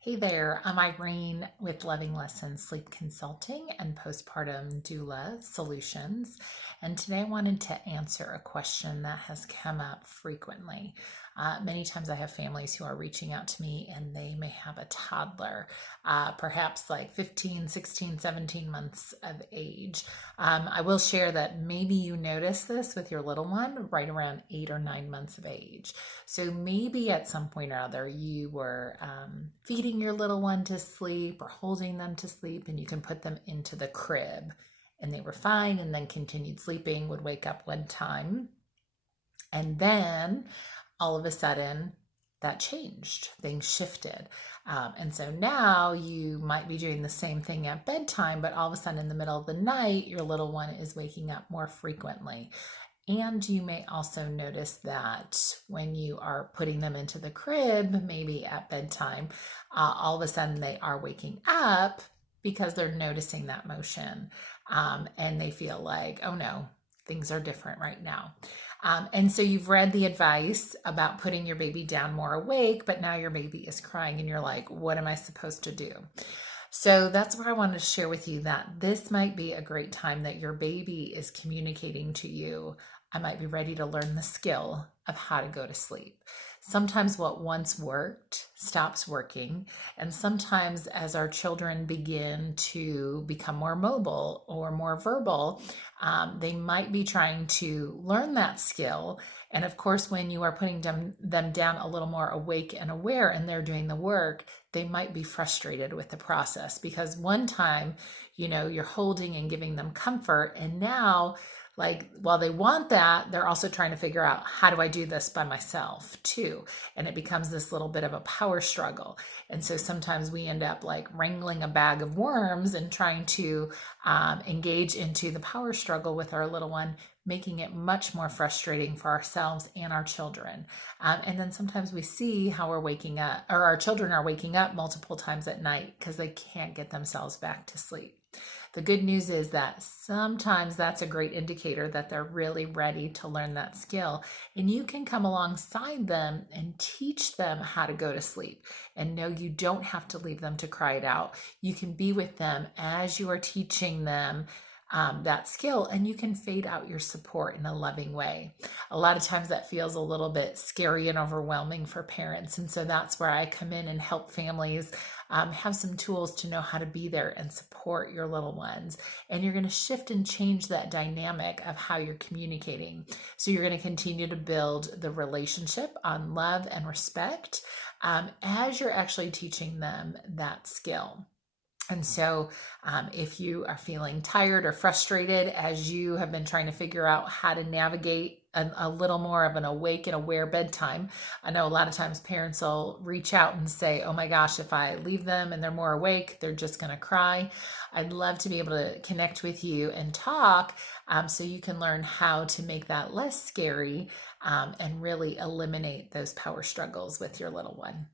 Hey there, I'm Irene with Loving Lessons Sleep Consulting and Postpartum Doula Solutions. And today I wanted to answer a question that has come up frequently. Many times I have families who are reaching out to me and they may have a toddler, perhaps like 15, 16, 17 months of age. I will share that maybe you notice this with your little one right around 8 or 9 months of age. So maybe at some point or other you were feeding your little one to sleep or holding them to sleep, and you can put them into the crib and they were fine and then continued sleeping, would wake up one time, and then all of a sudden that changed, things shifted. And so now you might be doing the same thing at bedtime, but all of a sudden in the middle of the night, your little one is waking up more frequently. And you may also notice that when you are putting them into the crib, maybe at bedtime, all of a sudden they are waking up because they're noticing that motion. And they feel like, oh no, things are different right now. And so you've read the advice about putting your baby down more awake, but now your baby is crying and you're like, what am I supposed to do? So that's where I wanted to share with you that this might be a great time that your baby is communicating to you. I might be ready to learn the skill of how to go to sleep. Sometimes what once worked stops working. And sometimes as our children begin to become more mobile or more verbal, they might be trying to learn that skill. And of course, when you are putting them down a little more awake and aware and they're doing the work, they might be frustrated with the process because one time, you're holding and giving them comfort. And now, while they want that, they're also trying to figure out, how do I do this by myself too? And it becomes this little bit of a power struggle. And so sometimes we end up like wrangling a bag of worms and trying to engage into the power struggle with our little one, making it much more frustrating for ourselves and our children. And then sometimes we see how we're waking up, or our children are waking up multiple times at night because they can't get themselves back to sleep. The good news is that sometimes that's a great indicator that they're really ready to learn that skill. And you can come alongside them and teach them how to go to sleep. And no, you don't have to leave them to cry it out. You can be with them as you are teaching them that skill, and you can fade out your support in a loving way. A lot of times that feels a little bit scary and overwhelming for parents. And so that's where I come in and help families have some tools to know how to be there and support your little ones. And you're going to shift and change that dynamic of how you're communicating. So you're going to continue to build the relationship on love and respect as you're actually teaching them that skill. And so if you are feeling tired or frustrated as you have been trying to figure out how to navigate a little more of an awake and aware bedtime, I know a lot of times parents will reach out and say, oh my gosh, if I leave them and they're more awake, they're just going to cry. I'd love to be able to connect with you and talk so you can learn how to make that less scary and really eliminate those power struggles with your little one.